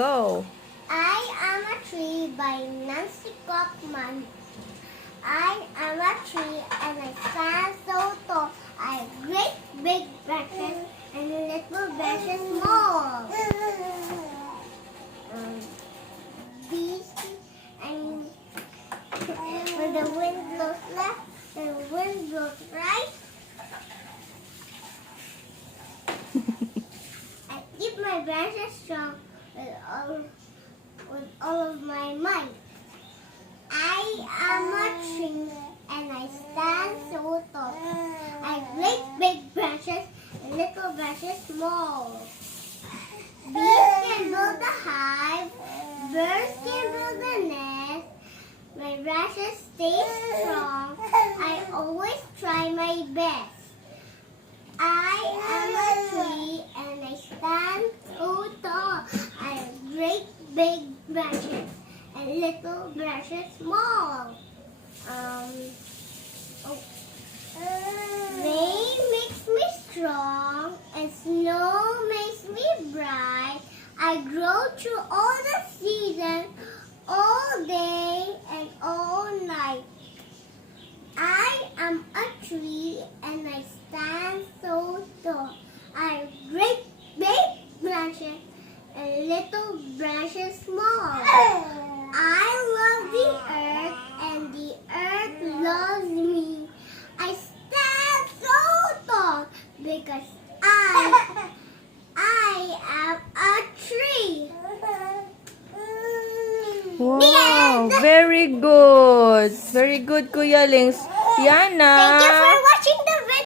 Go. I am a tree by Nancy Kaufman. I am a tree and I stand so tall. I have great big branches and little branches small. These and when the wind blows left, the wind blows right. I keep my branches strong with all of my might. I am a tree and I stand so tall. I have great big branches and little branches small. Bees can build a hive, birds can build a nest. My branches stay strong. I always try my best. I am a tree and I stand so tall. I have great big branches and little branches small. Rain makes me strong and snow makes me bright. I grow through all the seasons, all day and all night. I am a tree and I stand so tall. I have great big branches and little branches small. I love the earth and the earth loves me. I stand so tall because I am a tree. Wow, very good. Very good, Kuya Lings. Yana. Thank you for